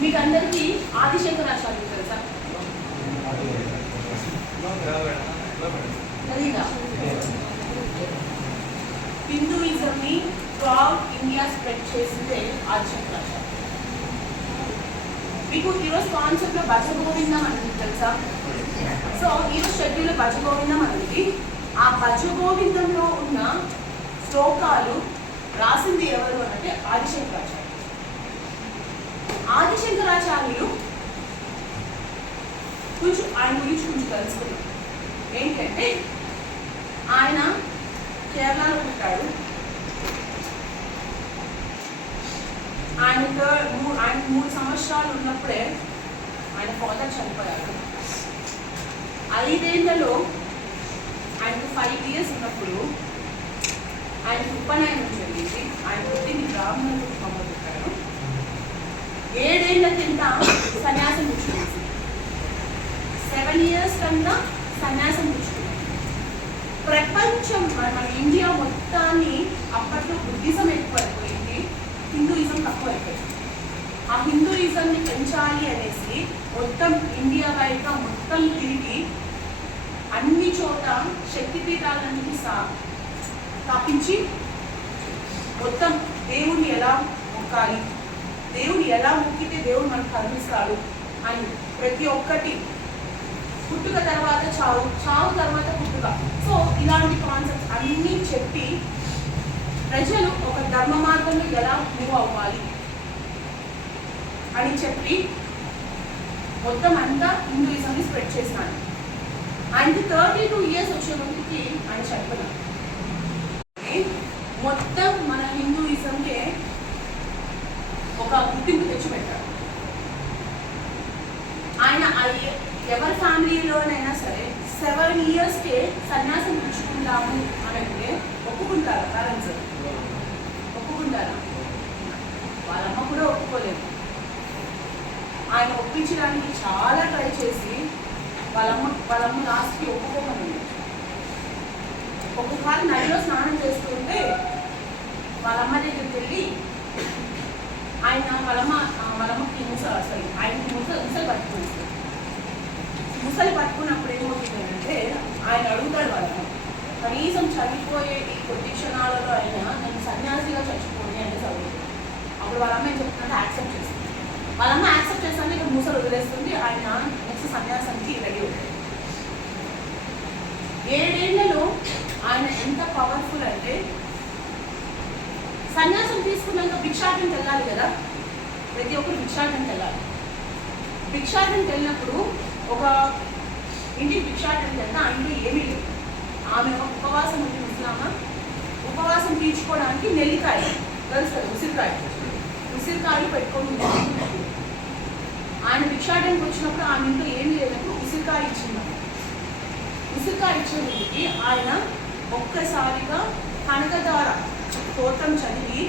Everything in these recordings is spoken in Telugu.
మీకు అందరికీ ఆదిశంకరాచార్యులు తెలుసా? హిందూయిజంని థ్రూఅవుట్ ఇండియా స్ప్రెడ్ చేసిందే ఆదిశంకరాచార్య. మీకు ఈరోజు కాన్సెప్ట్లో భజగోవిందం అనేది తెలుసా? సో ఈరోజు షెడ్యూల్ భజగోవిందం అనేది ఆ భజగోవిందంలో ఉన్న శ్లోకాలు రాసింది ఎవరు అంటే ఆదిశంకరాచార్య. ఆదిశంకరాచార్యులు ఆయన గురించి కొంచెం తెలుసుకున్నాం. ఏంటంటే ఆయన కేరళలో పుట్టాడు. ఆయన 3 సంవత్సరాలు ఉన్నప్పుడే ఆయన ఫాదర్ చనిపోయారు. 5 ఏళ్లలో ఆయనకు 5 years ఉన్నప్పుడు ఆయన ఉపనయనం జరిగింది. ఆయన పుట్టింది బ్రాహ్మణ కుటుంబంలో పుట్టాడు. 7 ఏళ్ల కింద సన్యాసం పుచ్చుకుంది. 7 years కన్నా సన్యాసం పుచ్చుకుంది. ప్రపంచం మన ఇండియా మొత్తాన్ని అప్పట్లో బుద్ధిజం ఎక్కువైపోయింది, హిందూయిజం తక్కువ అయిపోయింది. ఆ హిందూయిజంని పెంచాలి అనేసి మొత్తం ఇండియా బయట మొత్తం తిరిగి అన్ని చోట శక్తిపీఠాలన్నింటినీ స్థాపించి మొత్తం దేవుణ్ణి ఎలా మొక్కాలి, దేవుని ఎలా మొక్కితే దేవుడు మనకు కరుణిస్తాడు అని ప్రతి ఒక్కటి, పుట్టుక తర్వాత చావు, చావు తర్వాత పుట్టుక, సో ఇలాంటి కాన్సెప్ట్స్ అన్నీ చెప్పి ప్రజలు ఒక ధర్మ మార్గంలో ఎలా మూవ్ అవ్వాలి అని చెప్పి మొత్తం అంతా హిందూయిజంని స్ప్రెడ్ చేసినాడు. ఆయనకి 32 years వచ్చేటప్పటికి ఆయన చనిపోయారు. మొత్తం మన హిందూయిజంకే ఒక గుర్తింపు తెచ్చిపెట్టాడు. ఆయన ఎవరి ఫ్యామిలీలోనైనా సరే 7 yearsకే సన్యాసం పుచ్చుకుంటాము అని అంటే ఒప్పుకుంటారా? పేరెంట్స్ ఒప్పుకుంటారా? వాళ్ళమ్మ కూడా ఒప్పుకోలేదు. ఆయన ఒప్పించడానికి చాలా ట్రై చేసి వాళ్ళమ్మ లాస్ట్కి ఒప్పుకోమని. ఒక్కొక్కసారి నదిలో స్నానం చేస్తుంటే వాళ్ళమ్మ దగ్గరికి వెళ్ళి వాళ్ళమ్మకి ఆయనకి ముసలి పట్టుకుంటుంది. ముసలి పట్టుకున్నప్పుడు ఏమవుతుందంటే ఆయన అడుగుతాడు వాళ్ళమ్మ, కనీసం చనిపోయే ఈ కొద్ది క్షణాలలో అయినా నేను సన్యాసిగా చచ్చిపోయి అంటే చదువుతుంది. అప్పుడు వాళ్ళమ్మ ఏం చెప్తుందంటే యాక్సెప్ట్ చేస్తుంది. వాళ్ళమ్మ యాక్సెప్ట్ చేస్తాను ఇక ముసలు వదిలేస్తుంది. ఆయన నెక్స్ట్ సన్యాసానికి రెడీ అవుతాడు. 7 ఏళ్లలో ఆయన ఎంత పవర్ఫుల్ అంటే సన్యాసం తీసుకున్నాక భిక్షాటనకి వెళ్ళాలి కదా, ప్రతి ఒక్కరు భిక్షాటనకి వెళ్ళాలి. భిక్షాటనకి వెళ్ళినప్పుడు ఒక ఇంటికి భిక్షాటనకి వెళ్తే ఆ ఇంట్లో ఏమీ లేదు. ఆమె ఉపవాసం ఉంది, ముస్లామా. ఉపవాసం తీర్చుకోవడానికి నెల్లికాయ తెలుసు కదా, ఉసిరికాయలు పెట్టుకొని ఆయన భిక్షాటనకి వచ్చినప్పుడు ఆమె ఇంట్లో ఏమీ లేనప్పుడు ఉసిరికాయ ఇచ్చింది. ఉసిరికాయ ఇచ్చేందుకు ఆయన ఒక్కసారిగా కనకదార స్తోత్రం చదివి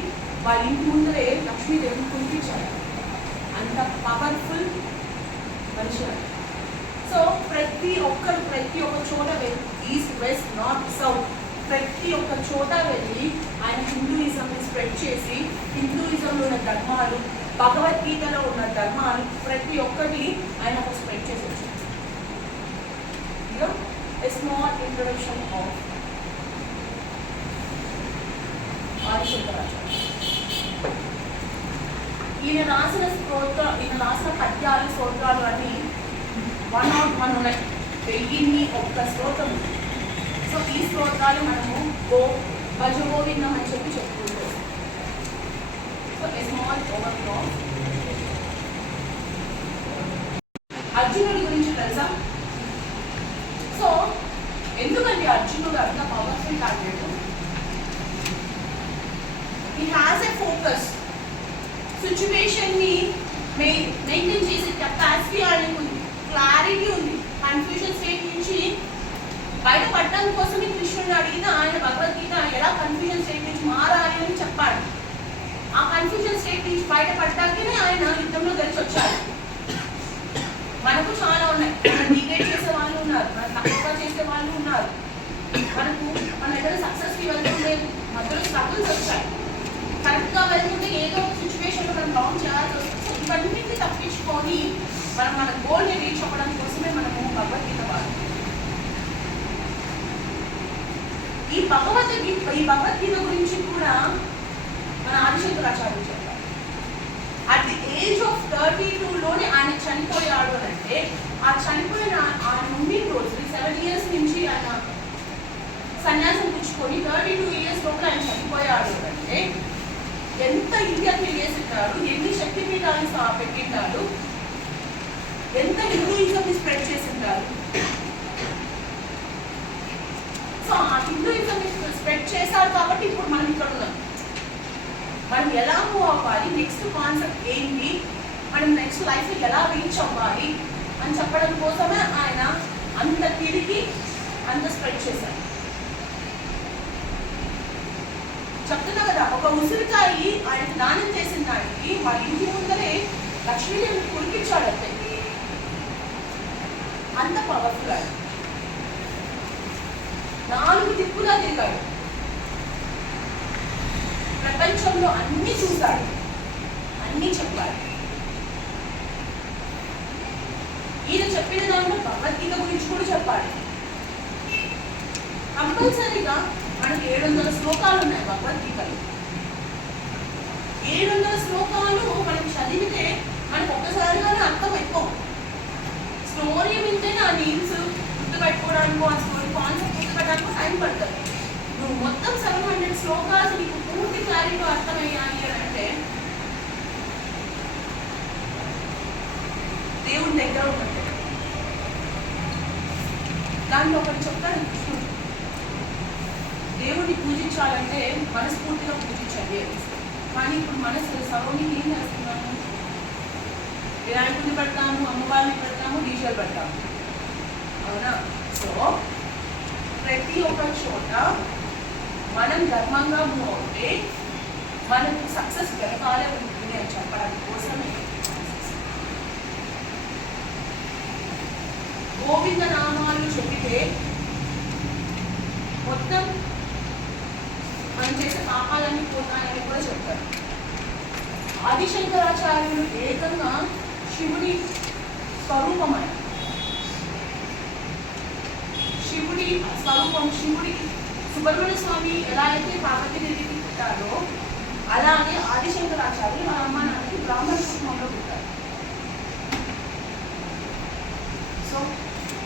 వాళ్ళ ఇంటి ముందరే లక్ష్మీదేవిని కురిపించారు. అంత పవర్ఫుల్ మనిషి. సో ప్రతి ఒక్క చోట వెళ్ళి, ఈస్ట్ వెస్ట్ నార్త్ సౌత్ ప్రతి ఒక్క చోట వెళ్ళి ఆయన హిందూయిజంని స్ప్రెడ్ చేసి హిందూయిజంలో ఉన్న ధర్మాలు, భగవద్గీతలో ఉన్న ధర్మాలు ప్రతి ఒక్కటి ఆయన స్ప్రెడ్ చేసి వచ్చారు. A small introduction of Adi Shankaracharya. ఈయన రాసిన పద్యాలు, స్తోత్రాలు అన్నీ 101 ఉన్నాయి. 1001 స్తోత్రం. సో ఈ స్తోత్రాలు మనము భజగోవిందం అని చెప్పుకుంటాం. So a small overview. అర్జునుడి గురించి తెలుసా? సో ఎందుకంటే అర్జునుడు అంత powerful target. He has a focus, సిచ్యువేషన్ని మెయింటైన్ చేసే కెపాసిటీ ఆయనకు ఉంది, క్లారిటీ ఉంది. కన్ఫ్యూజన్ స్టేట్ నుంచి బయటపడటం కోసమే కృష్ణుడు అడిగిన ఆయన భగవద్గీత ఎలా కన్ఫ్యూజన్ స్టేట్ నుంచి మారాలి అని చెప్పాడు. ఆ కన్ఫ్యూజన్ స్టేట్ నుంచి బయటపడటానికే ఆయన యుద్ధంలో గెలిచి వచ్చాడు. మనకు చాలా ఉన్నాయి. మనం డిబేట్ చేసే వాళ్ళు ఉన్నారు, మనం తక్కువ చేసే వాళ్ళు ఉన్నారు. మన దగ్గర సక్సెస్కి వెళ్తుండేది, మధ్యలో స్ట్రగుల్స్ వచ్చాయి. కరెక్ట్గా వెళ్తుంటే ఏదో ఒక సిచ్యువేషన్లో మనం బాగు చేయాల్సి వస్తుంది. ఇవన్నింటినీ తప్పించుకొని మనం మన గోల్ని రీచ్ అవ్వడం కోసమే మనము భగవద్గీత వాడు. ఈ భగవద్గీత గురించి కూడా మన ఆదిశంకరాచార్యులు చెప్పారు. అట్ ది ఏజ్ ఆఫ్ 32లోనే ఆయన చనిపోయాడు అని అంటే, ఆ చనిపోయిన ఆ నుండి రోజు 7 years నుంచి ఆయన సన్యాసం పుచ్చుకొని 32 years లోపల ఆయన చనిపోయాడు అంటే ఎంత ఇండియాకి చేసింటాడు, ఎన్ని శక్తిపీఠాలను పెట్టింటాడు, ఎంత హిందూయిజంని స్ప్రెడ్ చేసింటారు. సో ఆ హిందూయిజంని స్ప్రెడ్ చేశారు కాబట్టి ఇప్పుడు మనం ఇక్కడ ఉన్నాం. మనం ఎలా మూవ్ అవ్వాలి, నెక్స్ట్ కాన్సెప్ట్ ఏంటి, మనం నెక్స్ట్ లైఫ్ ఎలా రీచ్ అవ్వాలి అని చెప్పడం కోసమే ఆయన అంత తిరిగి అంత స్ప్రెడ్ చేశారు. చెప్తున్నా కదా, ఒక ఉసిరికాయి ఆయన దానం చేసిన దానికి వాళ్ళ ఇంటి ముందరే లక్ష్మీదేవిని కురిపించాడు. అంతే, అంత పవర్ఫుల్ ఆయన. 4 దిక్కులా తిరిగాడు, ప్రపంచంలో అన్ని చూశాడు, అన్ని చెప్పాడు. ఈయన చెప్పిన దాంట్లో భగవద్గీత గురించి కూడా చెప్పాడు. కంపల్సరీగా మనకి 700 శ్లోకాలు ఉన్నాయి భగవద్గీతలో. 700 శ్లోకాలు మనం చదివితే మనకు ఒక్కసారిగానే అర్థం అయిపోవు. స్టోరీ వింటేనే ఆ నీడ్స్ గుర్తుపెట్టుకోవడానికి, ఆ స్టోరీ కాన్సెప్ట్ గుర్తుపెట్టడానికి టైం పడుతుంది. నువ్వు మొత్తం 700 శ్లోకాలు నీకు పూర్తి క్లారిటీగా అర్థమయ్యాలి అని అంటే దేవుడి దగ్గర ఉన్నట్టే. దాంట్లో ఒకటి చెప్తాడు కృష్ణుడు, దేవుడిని పూజించాలంటే మనస్ఫూర్తిగా పూజించాలి. కానీ ఇప్పుడు మనసు సర్వని ఏం చేస్తున్నాము, వినాయకుడిని పెడతాము, అమ్మవారిని పెడతాము, డీజేలు పెడతాము, అవునా? సో ప్రతి ఒక్క చోట మనం ధర్మంగా మూవ్ అవుతే మనకు సక్సెస్ వెనకాలే ఉంటుంది అని చెప్పడానికి కోసమే గోవింద నామాలు చెప్పితే మొత్తం మనం చేసే పాపాలన్నీ పోతాయని కూడా చెప్తారు. ఆదిశంకరాచార్యులు ఏకంగా శివుడి స్వరూపమైన, శివుడి స్వరూపం, శివుడి సుబ్రహ్మణ్య స్వామి ఎలా అయితే పార్వతీదేవికి పుట్టారో అలాగే ఆదిశంకరాచార్యులు మా అమ్మ నాన్నకి బ్రాహ్మణ కుటుంబంలో పుట్టారు. So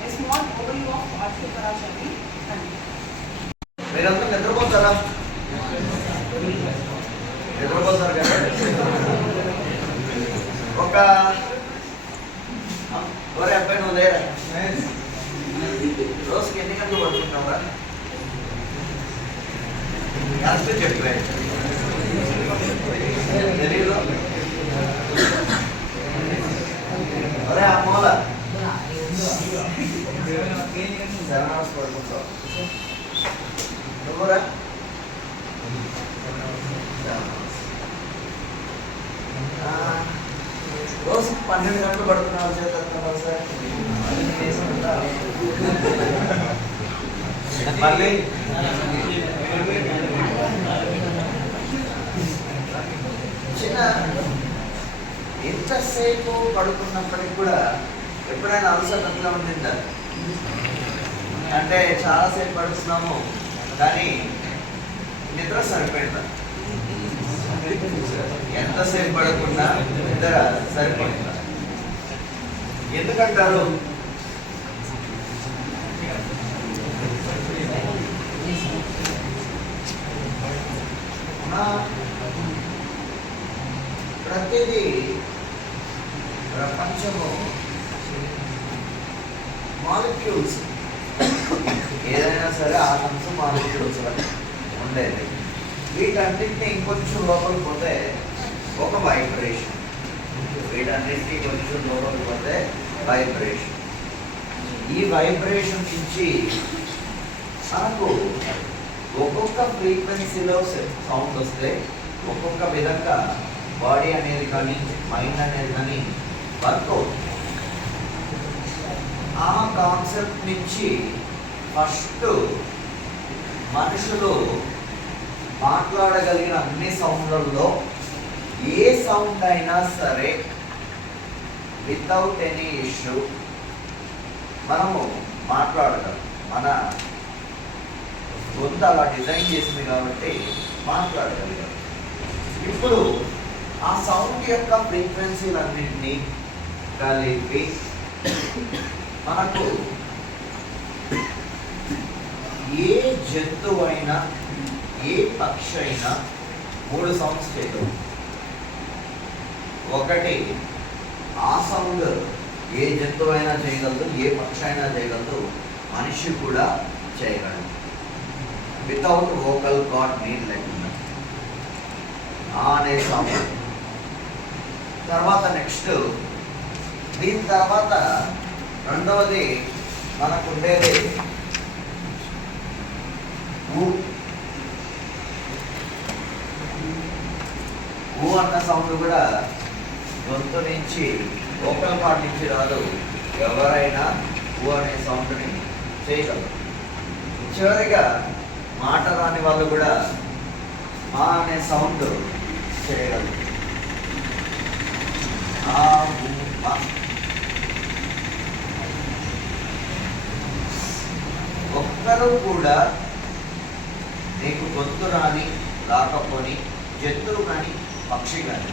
a small overview of ఆదిశంకరాచార్యులు. మీరందరూ నిద్రపోతారా? నిద్రపోతారు కదా. ఒక ఒరే అబ్బాయి నువ్వు లేరా? రోజుకి ఎన్ని గంటలు పడుకుంటావా? కరెక్ట్ చెప్పే తెలీదు. ఒరే ఆ మూల 7 hours పడుకుంటావు నువ్వురా? రోజు 12 గంటలు పడుతున్నావు చేత సార్. మళ్ళీ చిన్న ఎంతసేపు పడుకున్నప్పటికి కూడా ఎప్పుడైనా అలసటగా ఉండిందా? అంటే చాలాసేపు పడుతున్నాము కానీ నిద్ర సరిపోయిందా? ఎంతసేపు పడకుండా నిద్ర సరిపోయిందా? ఎందుకంటారు? ప్రతిదీ ప్రపంచము మాలిక్యూల్స్, ఏదైనా సరే ఆటమ్స్ మాలిక్యూల్స్ ఉండేది. వీటన్నిటిని ఇంకొంచెం లోపలికి పోతే ఒక వైబ్రేషన్, వీటన్నిటికీ కొంచెం లోపలికి పోతే వైబ్రేషన్. ఈ వైబ్రేషన్ నుంచి మనకు ఒక్కొక్క ఫ్రీక్వెన్సీలో సౌండ్ వస్తే ఒక్కొక్క విధంగా బాడీ అనేది కానీ మైండ్ అనేది కానీ వర్క్ అవుతుంది. ఆ కాన్సెప్ట్ నుంచి ఫస్ట్ మనుషులు మాట్లాడగలిగిన అన్ని సౌండ్లలో ఏ సౌండ్ అయినా సరే వితౌట్ ఎనీ ఇష్యూ మనము మాట్లాడగలం. మన గొంతు అలా డిజైన్ చేసింది కాబట్టి మాట్లాడగలిగాం. ఇప్పుడు ఆ సౌండ్ యొక్క ఫ్రీక్వెన్సీలన్నింటినీ కలిపి మనకు ఏ జంతువు అయినా ఏ పక్షి అయినా 3 సౌండ్స్ చేయగలదు. ఒకటి ఆ సౌండ్ ఏ జంతువు అయినా చేయగలదు, ఏ పక్షి అయినా చేయగలదు, మనిషి కూడా చేయగలదు వితౌట్ వోకల్ కార్డ్ నీడ్ లేకుండా. అనే సౌండ్. తర్వాత నెక్స్ట్ దీని తర్వాత రెండవది మనకు ఉండేది ఊ అన్న సౌండ్ కూడా గొంతు నుంచి వోకల్ కార్డ్ నుంచి రాదు. ఎవరైనా ఊ అనే సౌండ్ని చేయగలరు. చివరిగా మాట రాని వాళ్ళు కూడా మా అనే సౌండ్ చేయగలరు. ఒక్కరు కూడా నీకు గొంతు రాని రాకపోని జంతువు కానీ పక్షి కానీ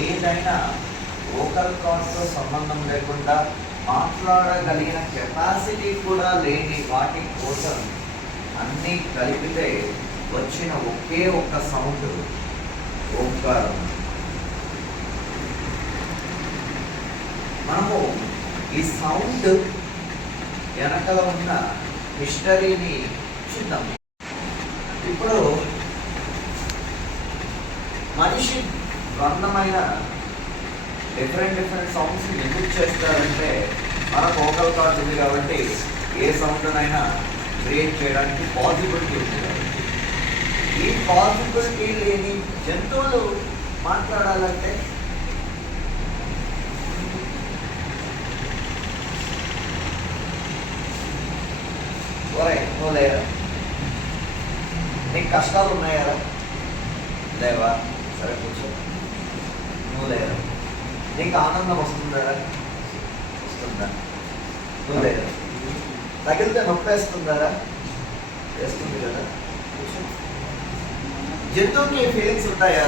ఏదైనా వోకల్ కార్డ్తో సంబంధం లేకుండా మాట్లాడగలిగిన కెపాసిటీ కూడా లేని వాటి కోసం అన్నీ కలిపితే వచ్చిన ఒకే ఒక్క సౌండ్ ఓంకారం. మనము ఈ సౌండ్ వెనకల ఉన్న హిస్టరీని చూద్దాం. ఇప్పుడు మనిషి భిన్నమైన డిఫరెంట్ సౌండ్స్ ఎందుకు చేస్తారంటే మనకు వోకల్ కార్డ్ ఉంది కాబట్టి ఏ సౌండ్నైనా క్రియేట్ చేయడానికి పాసిబిలిటీ ఉంది కాబట్టి. ఈ పాసిబిలిటీ లేని జంతువులు మాట్లాడాలంటే నువ్వు లేరా? నీకు కష్టాలు ఉన్నాయా? లేవా? సరే కూర్చో. నువ్వు లేరా? నీకు ఆనందం వస్తుందా? వస్తుందా? నువ్వు లేరా? తగిలితే నొప్పి వేస్తుందా? వేస్తుంది కదా. జంతువుకి ఫీలింగ్స్ ఉంటాయా?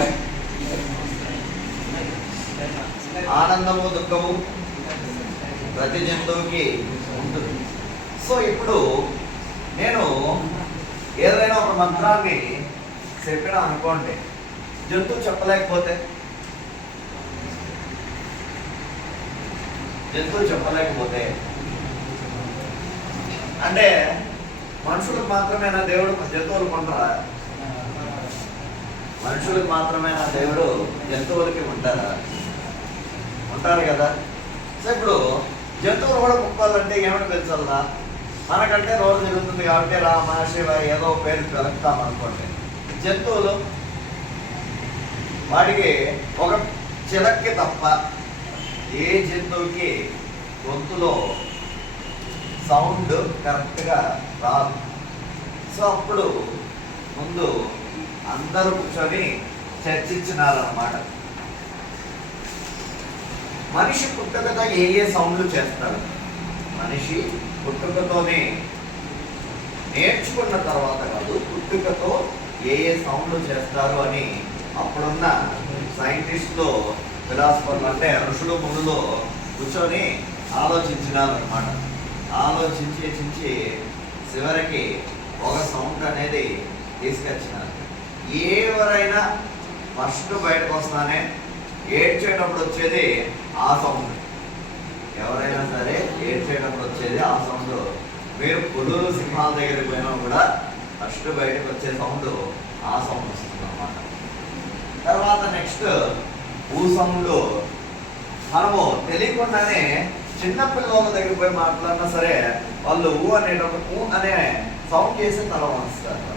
ఆనందము దుఃఖము ప్రతి జంతువుకి ఉంటుంది. సో ఇప్పుడు నేను ఏదైనా ఒక మంత్రాన్ని చెప్పినా అనుకోండి, జంతువు చెప్పలేకపోతే అంటే మనుషులకు మాత్రమేనా దేవుడు జంతువులు కొంటారా? మనుషులకు మాత్రమేనా దేవుడు జంతువులకి ఉంటారా? ఉంటారు కదా. సో ఇప్పుడు జంతువులు కూడా కుక్కాలంటే ఏమైనా పెంచాలా? మనకంటే రోజు జరుగుతుంది కాబట్టి రామ శివ ఏదో పేరు పెరుగుతాం అనుకోండి. జంతువులు వాటికి ఒక చిలక్కి తప్ప ఏ జంతువుకి గొంతులో సౌండ్ కరెక్ట్గా రాదు. సో అప్పుడు ముందు అందరూ కూర్చొని చర్చించినారన్నమాట. మనిషి పుట్టుకతో ఏ సౌండ్లు చేస్తారు? మనిషి పుట్టుకతోనే నేర్చుకున్న తర్వాత కాదు, పుట్టుకతో ఏ సౌండ్లు చేస్తారు అని అప్పుడున్న సైంటిస్టులు, ఫిలాసఫర్లు అంటే ఋషులు మునులు కూర్చొని ఆలోచించినారన్నమాట. ఆలోచించి చివరికి ఒక సౌండ్ అనేది తీసుకొచ్చినారు. ఎవరైనా ఫస్ట్ బయటకు వస్తానే ఏడ్చేటప్పుడు వచ్చేది ఆ సౌండ్. ఎవరైనా సరే ఏడ్చేటప్పుడు వచ్చేది ఆ సౌండ్. మీరు పులులు సింహాల దగ్గరికి పోయినా కూడా ఫస్ట్ బయటకు వచ్చే సౌండ్ ఆ సౌండ్ వస్తుంది అన్నమాట. తర్వాత నెక్స్ట్ ఊ సౌండ్. మనము తెలియకుండానే చిన్నపిల్లల దగ్గరికి పోయి మాట్లాడినా సరే వాళ్ళు ఊ అనేటప్పుడు ఊ అనే సౌండ్ చేసి తల వంచుతారు.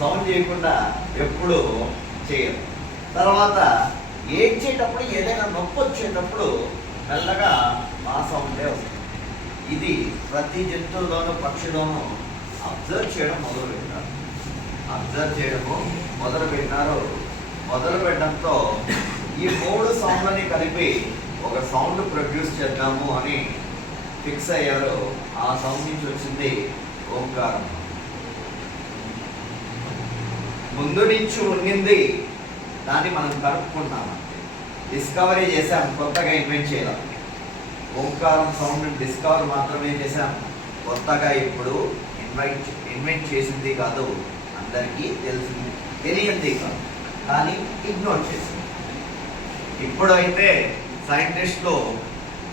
సౌండ్ చేయకుండా ఎప్పుడు చేయరు. తర్వాత ఏడ్చేటప్పుడు ఏదైనా నొప్పి వచ్చేటప్పుడు మెల్లగా మా సౌండే వస్తుంది. ఇది ప్రతి జంతువులోనూ పక్షిలోనూ అబ్జర్వ్ చేయడం మొదలు పెట్టడంతో ఈ 3 సౌండ్లని కలిపి ఒక సౌండ్ ప్రొడ్యూస్ చేద్దాము అని ఫిక్స్ అయ్యారో ఆ సౌండ్ నుంచి వచ్చింది ఓంకారం. ముందు నుంచి ఉండింది దాన్ని మనం కలుపుకుంటాం, డిస్కవరీ చేసాం, కొత్తగా ఇన్వెంట్ చేయాలి. ఓంకారం సౌండ్ డిస్కవర్ మాత్రమే చేసాం, కొత్తగా ఇప్పుడు ఇన్వెంట్ చేసింది కాదు, అందరికీ తెలియంది కాదు, కానీ ఇగ్నోర్ చేసింది. ఇప్పుడైతే సైంటిస్టులు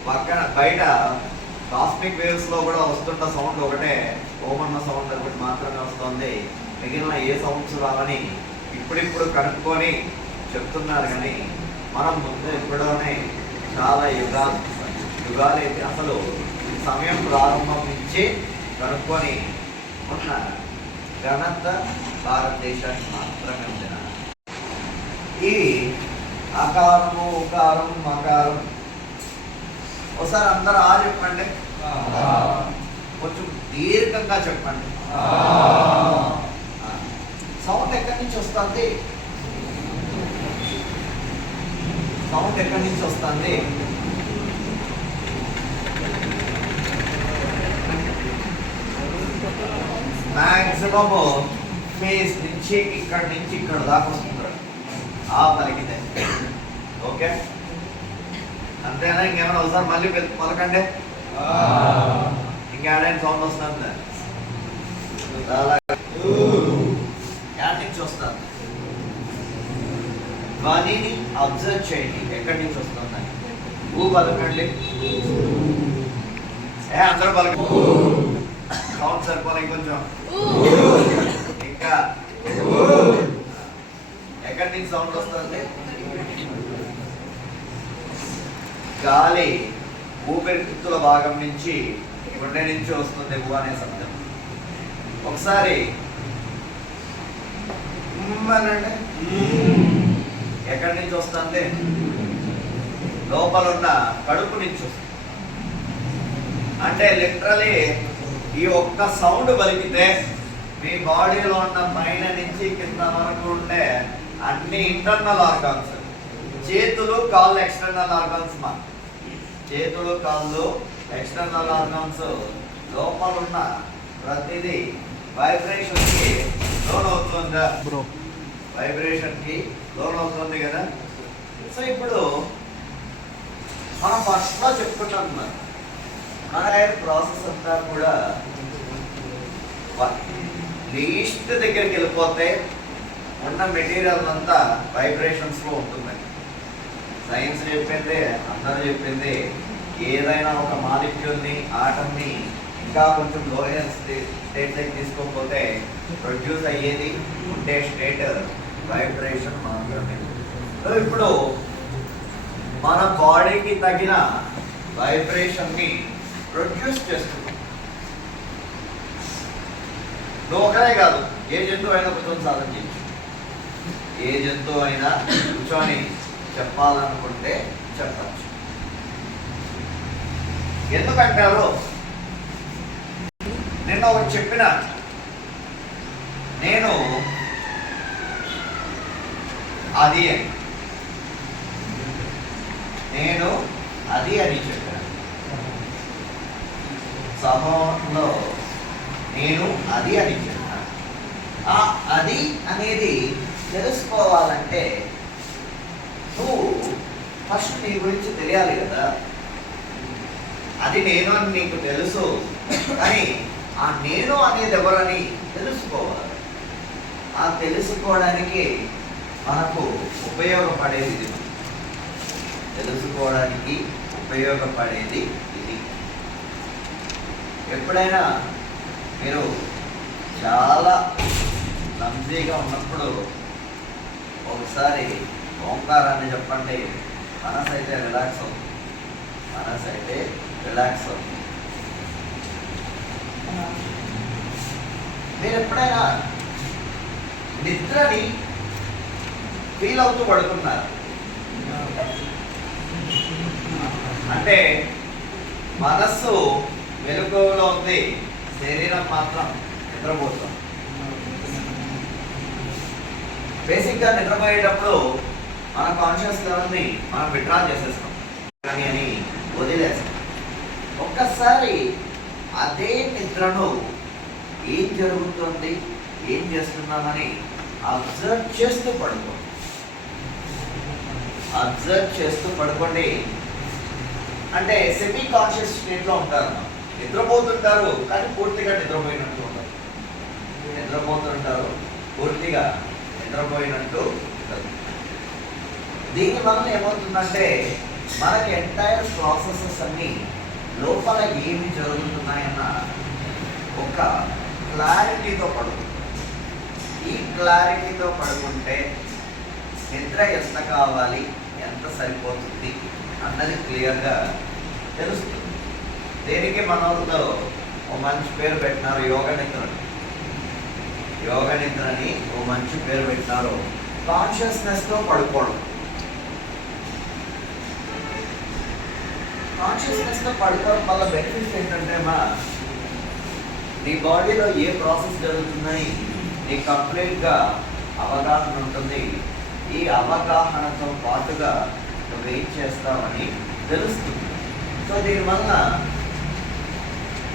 పక్కన బయట కాస్మిక్ వేవ్స్లో కూడా వస్తున్న సౌండ్ ఒకటే, ఓమన్న సౌండ్ ఒకటి మాత్రమే వస్తుంది, మిగిలిన ఏ సౌండ్స్ రావని ఇప్పుడిప్పుడు కనుక్కొని చెప్తున్నారు. కానీ మనం ముందు ఎప్పుడోనే చాలా యుగాలైతే అసలు సమయం ప్రారంభం నుంచి కనుక్కొని ఉన్న ఘనత భారతదేశానికి మాత్రమే ఉంది. ఇవి ఆకారము, ఉకారం, మకారం. ఒకసారి అందరూ ఆ చెప్పండి, కొంచెం దీర్ఘంగా చెప్పండి. సౌండ్ ఎక్కడి నుంచి వస్తుంది? సౌండ్ ఎక్కడి నుంచి వస్తుంది? మ్యాక్సిమమ్ ఫేస్ నుంచి ఇక్కడి నుంచి ఇక్కడ దాకా వస్తుంటారు ఆ పలికితే. ఓకే, అంతేనా? ఇంకేమైనా ఒకసారి మళ్ళీ పలకండి. ఇంకేడైనా సౌండ్ వస్తుంది? ఎక్కడి నుంచి వస్తుంది? ధ్వనిని అబ్జర్వ్ చేయండి, ఎక్కడి నుంచి వస్తుంది? ఊ పలకండి. అందరూ పలకండి. సౌండ్ సరిపోలే, కొంచెం ఇంకా. ఎక్కడి నుంచి సౌండ్ వస్తుంది? గాలి ఊపిరితిత్తుల భాగం నుంచి, గుండె నుంచి వస్తుంది ఊ అనే శబ్దం. ఒకసారి అనండి. ఎక్కడి నుంచి వస్తుంది? లోపల ఉన్న కడుపు నుంచి వస్తుంది. అంటే లిటరలీ ఈ ఒక్క సౌండ్ పలికితే మీ బాడీలో ఉన్న పైన నుంచి కింద వరకు ఉండే అన్ని ఇంటర్నల్ ఆర్గాన్స్, చేతులు కాళ్ళు ఎక్స్టర్నల్ ఆర్గాన్స్, మా చేతులు కాళ్ళు ఎక్స్టర్నల్ ఆర్గాన్స్ లోపల ఉన్న ప్రతిదీ వైబ్రేషన్ కి లోన్ అవుతుందా? వైబ్రేషన్ కి లోన్ అవుతుంది కదా. సో ఇప్పుడు మనం ఫస్ట్ లో చెప్పుకుంటాం, మన ప్రాసెస్ అంతా కూడా లీస్ట్ దగ్గరికి వెళ్ళిపోతే ఉన్న మెటీరియల్ అంతా వైబ్రేషన్స్ లో ఉంటుంది. సైన్స్ చెప్పింది, అందరూ చెప్పింది, ఏదైనా ఒక మాలిక్యూల్ని, ఆటంని ఇంకా కొంచెం లోయర్ స్టేట్ దగ్గర తీసుకోకపోతే ప్రొడ్యూస్ అయ్యేది ఉండే స్టేట్ వైబ్రేషన్ మాత్రమే. ఇప్పుడు మన బాడీకి తగిన వైబ్రేషన్ని ప్రొడ్యూస్ చేస్తుంది. నువ్వు ఒకరే కాదు, ఏ జంతువు అయినా కూర్చొని సాధన చేయొచ్చు. ఏ జంతువు అయినా కూర్చొని చెప్పాలనుకుంటే చెప్పచ్చు. ఎందుకంటారు? నిన్న ఒకటి చెప్పిన, నేను అది అని, నేను అది అని చెప్పాను. సమూహంలో నేను అది అని చెప్పాను. ఆ అది అనేది తెలుసుకోవాలంటే నువ్వు ఫస్ట్ నీ గురించి తెలియాలి కదా. అది నేను అని నీకు తెలుసు, కానీ ఆ నేను అనేది ఎవరని తెలుసుకోవాలి. ఆ తెలుసుకోవడానికి మనకు ఉపయోగపడేది ఇది. తెలుసుకోవడానికి ఉపయోగపడేది ఇది. ఎప్పుడైనా మీరు చాలా నంజీగా ఉన్నప్పుడు ఒకసారి ఓంకారాన్ని చెప్పండి, మనసు అయితే రిలాక్స్ అవుతుంది. మనసు అయితే రిలాక్స్ అవుతుంది. మీరు ఎప్పుడైనా నిద్రని ఫీల్ అవుతూ పడుతున్నారు అంటే మనస్సు మెలకువలో ఉంది, శరీరం మాత్రం నిద్రపోతుంది. బేసిక్గా నిద్రపోయేటప్పుడు మన కాన్షియస్ లెవెల్ని మనం విత్డ్రా చేసేస్తాం. కానీ అని వదిలేస్తాం. ఒక్కసారి అదే నిద్రను ఏం జరుగుతుంది, ఏం చేస్తున్నామని అబ్జర్వ్ చేస్తూ పడుకో. అబ్జర్వ్ చేస్తూ పడుకోండి. అంటే సెమీ కాన్షియస్ స్టేట్లో ఉంటారు. నిద్రపోతుంటారు కానీ పూర్తిగా నిద్రపోయినట్టు ఉంటారు. నిద్రపోతుంటారు పూర్తిగా నిద్రపోయినట్టు ఉంటారు. దీనివల్ల ఏమవుతుందంటే మనకి ఎంటైర్ ప్రాసెసెస్ అన్నీ లోపల ఏమి జరుగుతున్నాయన్న ఒక క్లారిటీతో పడుతుంది. ఈ క్లారిటీతో పడుకుంటే నిద్ర ఎంత కావాలి, ఎంత సరిపోతుంది అన్నది క్లియర్గా తెలుస్తుంది. దేనికి మనోళ్ళతో ఓ మంచి పేరు పెట్టినారు, యోగ నిద్ర. యోగ నిద్రని ఓ మంచి పేరు పెట్టినారు. కాన్షియస్నెస్తో పడుకోవడం. కాన్షియస్నెస్తో పడుకోవడం వల్ల బెనిఫిట్స్ ఏంటంటే నీ బాడీలో ఏ ప్రాసెస్ జరుగుతున్నాయి నీకు కంప్లీట్గా అవగాహన ఉంటుంది. ఈ అవగాహనతో పాటుగా నువ్వు ఏం చేస్తావని తెలుస్తుంది. సో దీనివల్ల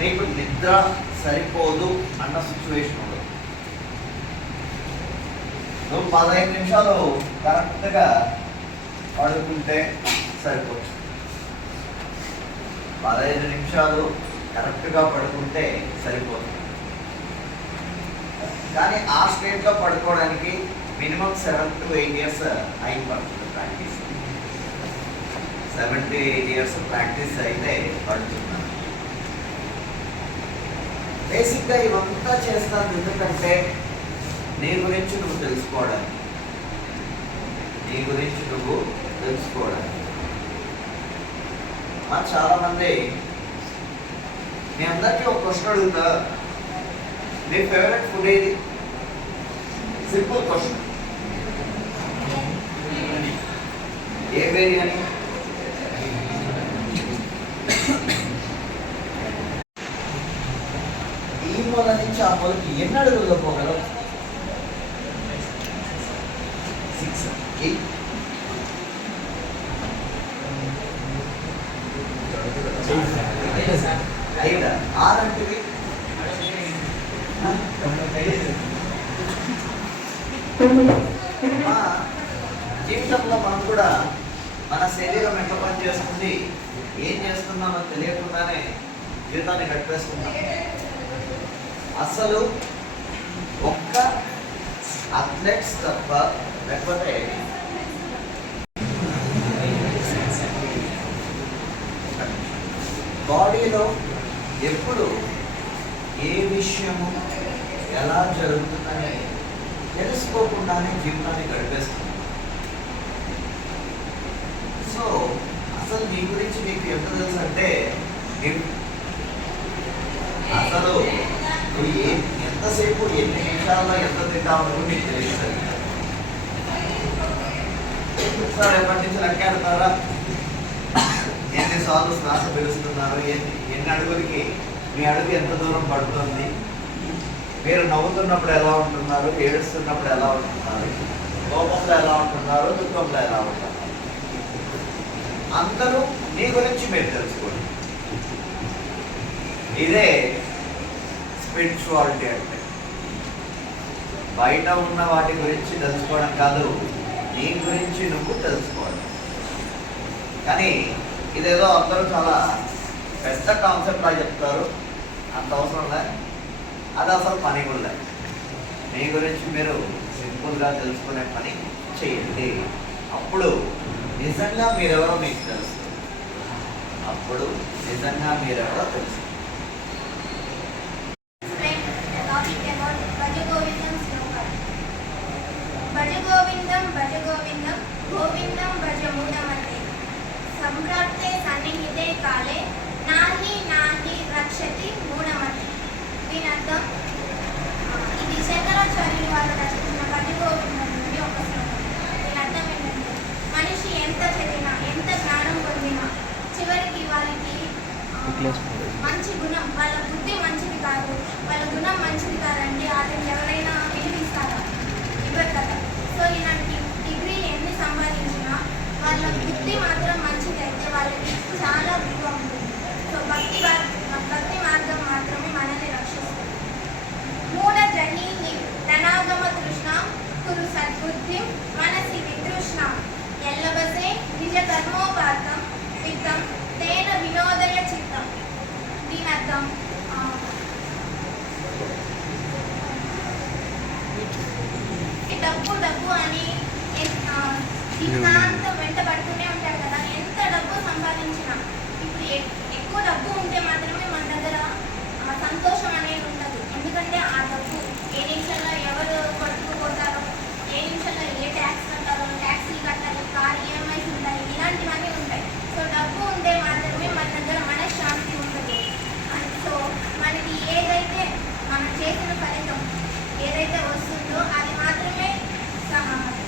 నీకు నిద్ర సరిపోదు అన్న సిచ్యువేషన్ ఉండదు. నువ్వు 15 నిమిషాలు కరెక్ట్గా పడుకుంటే సరిపోతుంది. 15 నిమిషాలు కరెక్ట్గా పడుకుంటే సరిపోతుంది. కానీ ఆ స్టేట్లో పడుకోవడానికి మినిమం 7 to 8 years అయి పడుతుంది ప్రాక్టీస్. 7 to 8 years ప్రాక్టీస్ అయితే పడుతున్నాను. బేసిక్గా ఇవంతా చేస్తాను ఎందుకంటే నీ గురించి నువ్వు తెలుసుకోవడానికి. నీ గురించి నువ్వు తెలుసుకోవడానికి. చాలామంది మీ అందరికీ ఒక క్వశ్చన్ అడుగుతా, మీ ఫేవరెట్ ఫుడ్ ఏది? Simple question. ఏ బిర్యానీ? ఈ మూల నుంచి ఆ మూలకి ఎన్ని అడుగుల్లో పోగలవు? 6, 8. ఐదా? 6 అంటే జీవితంలో మనం కూడా మన శరీరం ఎంత పని చేస్తుంది, ఏం చేస్తున్నామో తెలియకుండానే జీవితాన్ని గడిపేస్తున్నాం. అసలు ఒక్క అథ్లెట్స్ తప్ప, లేకపోతే బాడీలో ఎప్పుడు ఏ విషయము ఎలా జరుగుతుందని తెలుసుకోకుండానే జీవితాన్ని గడిపేస్తుంది. సో అసలు నీ గురించి నీకు ఎంత తెలుసు అంటే అసలు నువ్వు ఎంతసేపు ఎన్ని నిమిషాల్లో ఎంత తింటావు నీకు తెలుస్తుంది. సార్ ఎప్పటి నుంచి లెక్కెడతారా? ఎన్నిసార్లు శ్వాస పిలుస్తున్నారు, ఎన్ని అడుగులకి మీ అడుగు ఎంత దూరం పడుతుంది, మీరు నవ్వుతున్నప్పుడు ఎలా ఉంటున్నారు, ఏడుస్తున్నప్పుడు ఎలా ఉంటున్నారు, కోపంలో ఎలా ఉంటున్నారు, దుఃఖంలో ఎలా ఉంటున్నారు, అందరూ మీ గురించి మీరు తెలుసుకోండి. ఇదే స్పిరిచువాలిటీ అంటే. బయట ఉన్న వాటి గురించి తెలుసుకోవడం కాదు, నీ గురించి నువ్వు తెలుసుకోవడం. కానీ ఇదేదో అందరూ చాలా పెద్ద కాన్సెప్ట్ లా చెప్తారు, అంత అవసరం లేదు. అది అసలు పని కూడా లేదు. మీ గురించి మీరు సింపుల్గా తెలుసుకునే పని చేయండి. అప్పుడు నిజంగా మీరెవరో మీకు తెలుస్తుంది. అప్పుడు నిజంగా మీరెవరో తెలుసు. సంప్రాప్తే సన్నిహితే కాలే నాహి నాహి రక్షతి మూఢమతి. దీని అర్థం, ఇది శంకరాచార్యులు వారు రచించిన భజగోవిందం నుండి ఒక శ్లోకం. దీని అర్థం ఏంటంటే, మనిషి ఎంత చదివినా, ఎంత జ్ఞానం పొందినా, చివరికి వాళ్ళకి మంచి గుణం, వాళ్ళ బుద్ధి మంచిది కాదు, వాళ్ళ గుణం మంచిది కాదంటే అతను ఎవరైనా వినిపిస్తారా? ఇవ్వరు కదా. సో ఇలాంటి డిగ్రీలు ఎన్ని సంపాదించినా వాళ్ళ బుద్ధి మాత్రం మంచిది అయితే వాళ్ళకి జీవితాంతం వెంట పడుతూనే ఉంటాడు కదా. ఎంత డబ్బు సంపాదించినా ఇప్పుడు ఎక్కువ డబ్బు ఉంటే మాత్రమే మన దగ్గర సంతోషం అనేది ఉండదు. ఎందుకంటే ఆ డబ్బు ఏ నిమిషంలో ఎవరు పట్టుకుపోతారో, ఏ నిమిషంలో ఏ ట్యాక్స్ కట్టాలో, ట్యాక్సీలు కట్టాలి, కార్ ఈఎంఐస్ ఉంటాయి, ఇలాంటివన్నీ ఉంటాయి. సో డబ్బు ఉంటే మాత్రమే మన దగ్గర మనశ్శాంతి ఉంటుంది. సో మనకి ఏదైతే మనం చేసిన ఫలితం ఏదైతే వస్తుందో అది మాత్రమే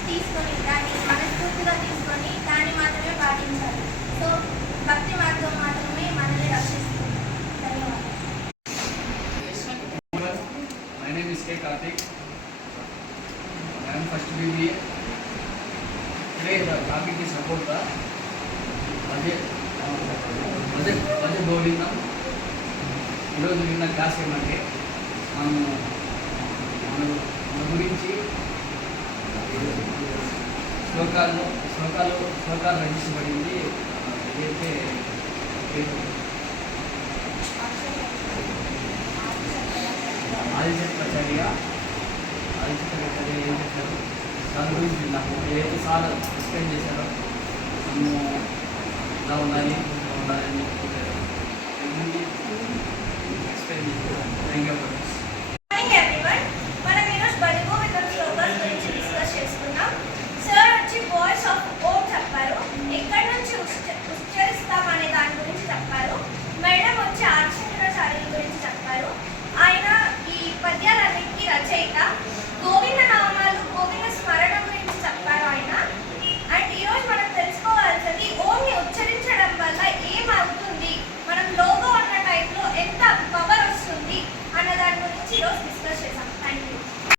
తీసుకొని, దాన్ని మనస్ఫూర్తిగా తీసుకొని దాన్ని మాత్రమే పాటించాలి. సో భక్తి మార్గం మాత్రమే మనల్ని రక్షిస్తుంది. ధన్యవాదాలు. My name is K. Karthik. I am first BBA. Today the topic is about the budget boarding. ఈరోజు నిన్న క్లాస్ ఏమంటే మన గురించి శ్లోకాలు రచించబడింది. ఏదైతే ఆదిశంకరాచార్య ఏం చెప్పారు దాని గురించి విన్నాము. ఏదైతే సార్ ఎక్స్ప్లెయిన్ చేశారో మనము ఇలా ఉండాలి అని ఎక్స్ప్లెయిన్ చేశారు. Thank you. Morning everyone. మనం ఈరోజు బడిగో విత్ శ్లోకాస్ గురించి డిస్కస్ చేసుకున్నాం. సార్ వచ్చి వాయిస్ ఆఫ్ ఓం చెప్పారు, ఎక్కడి నుంచి ఉచ్చరిస్తాం అనే దాని గురించి చెప్పారు. మేడం వచ్చి ఆదిశంకరాచార్యుల గురించి చెప్పారు.